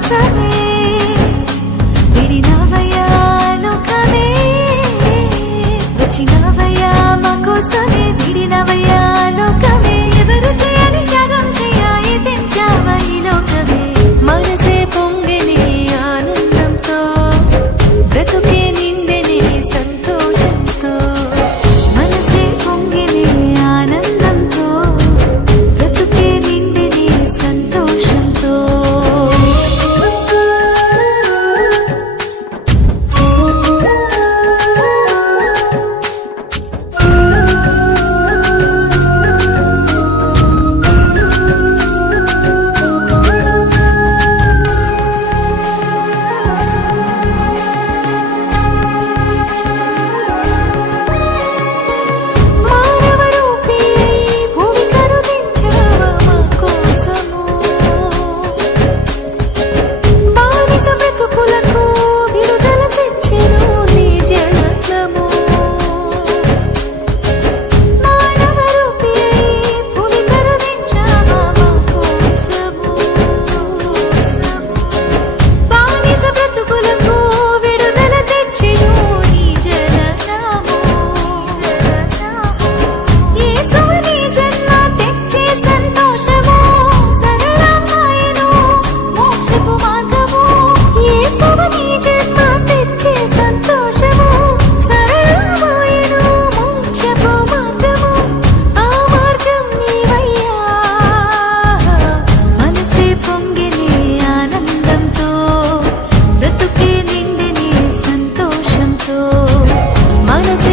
ఆసవే విడినవయా లోకమే వచ్చినవయా మా కోసమే విడినవయా Manas'ın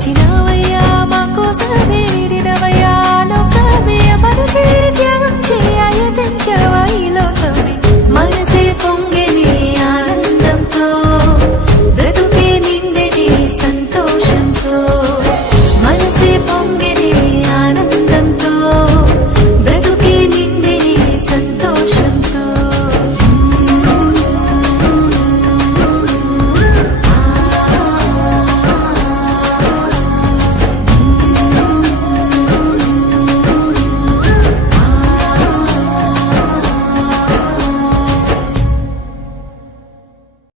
వచ్చినవయ్యా మా కోసమే విడినవయ్యా లోకమే ఎవరు చేరి త్యాగం చేయాలి